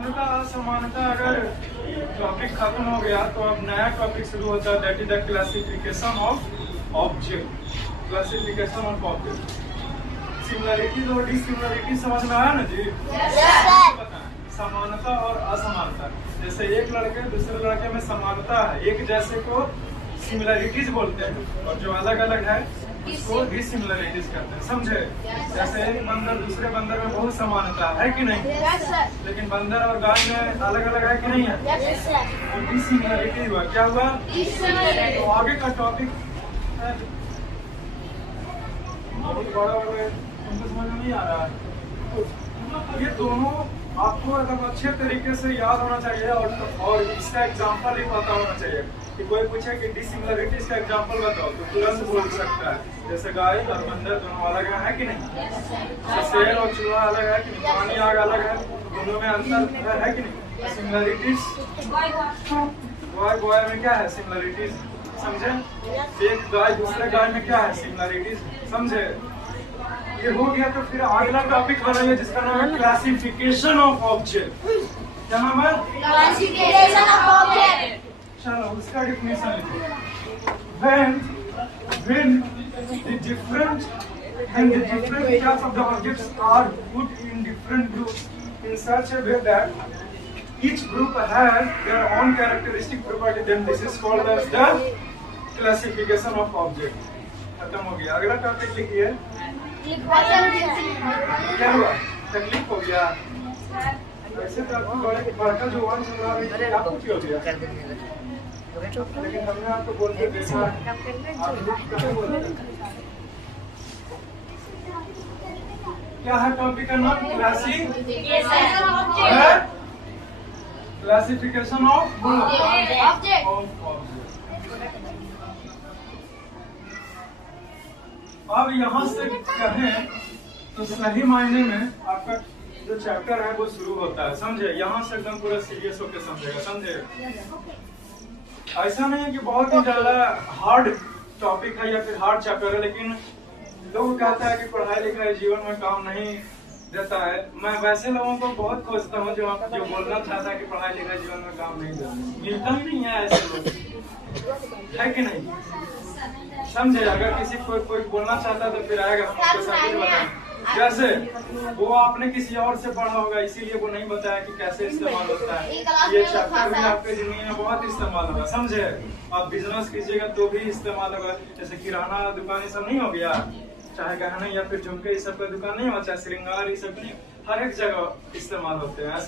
समानता असमानता अगर टॉपिक खत्म हो गया तो अब नया टॉपिक शुरू होता है, that is the classification of object. Classification of object, similarities और डिसिमिलरिटी समझ में आया ना जी? समानता और असमानता, जैसे एक लड़के दूसरे लड़के में समानता है, एक जैसे को सिमिलरिटीज बोलते हैं, और जो अलग अलग है उसको डिसिमिलरिटीज कहते हैं, समझे? जैसे एक बंदर दूसरे बंदर में बहुत समानता है कि नहीं, लेकिन बंदर और गाय में अलग अलग है कि नहीं है, तो डिसिमिलरिटी हुआ। क्या हुआ? तो आगे का टॉपिक बहुत बड़ा हो गया, उनको समझ में नहीं आ रहा है। तो ये दोनों आपको एकदम अच्छे तरीके से याद होना चाहिए, और इसका एग्जांपल ही पता होना चाहिए। कि कोई पूछे कि डिसिमिलरिटीज का एग्जांपल बताओ तो तुरंत बोल सकता है, जैसे गाय और बंदर दोनों अलग है कि नहीं, शेर और चूहा अलग है कि नहीं, पानी आग अलग है, दोनों में अंतर है कि नहीं। सिमिलरिटीज गाय बॉय में क्या है, सिमिलरिटीज, समझे? एक गाय दूसरे गाय में क्या है, सिमिलरिटीज, समझे? ये हो गया, तो फिर अगला टॉपिक बनाइए जिसका नाम है क्लासिफिकेशन ऑफ ऑब्जेक्ट। क्या नाम है? Classification of object. चलो उसका डिफिनेशन लिखो। When the different types of the objects are put in different groups in such a way that each group has their own characteristic property, then this is called as the classification of object। खत्म हो गया। अगला topic लिखिए। क्या हुआ? तकलीफ हो गया? वैसे तो आपको बड़ा जो वन चल रहा है क्या कुछ हो गया, लेकिन हमने आपको बोल के देखा, क्या है टॉपिक का नाम? Classification of object. अब यहाँ से कहें तो सही मायने में आपका जो चैप्टर है वो शुरू होता है, समझे? यहाँ से एकदम पूरा सीरियस होकर समझेगा, समझे? ऐसा नहीं है कि बहुत ही ज्यादा हार्ड टॉपिक है या फिर हार्ड चैप्टर है, लेकिन लोग कहता है कि पढ़ाई लिखाई जीवन में काम नहीं देता है। मैं वैसे लोगों को बहुत खोजता हूँ जो बोलना चाहता है कि पढ़ाई लिखाई जीवन में काम नहीं देता, मिलता ही नहीं है ऐसे लोग, है कि नहीं, समझे? अगर किसी को कोई बोलना चाहता है तो फिर आएगा, हम उसको सभी बताएं। जैसे वो आपने किसी और से पढ़ा होगा, इसीलिए वो नहीं बताया कि कैसे इस्तेमाल होता है। ये चैप्टर भी आपके जिंदगी में बहुत इस्तेमाल होगा, समझे? आप बिजनेस कीजिएगा तो भी इस्तेमाल होगा, जैसे किराना दुकान ये सब नहीं हो गया, चाहे गहने या फिर झुमके ये सब का दुकान नहीं हो, चाहे श्रृंगार ये सब नहीं, हर एक जगह इस्तेमाल होते हैं।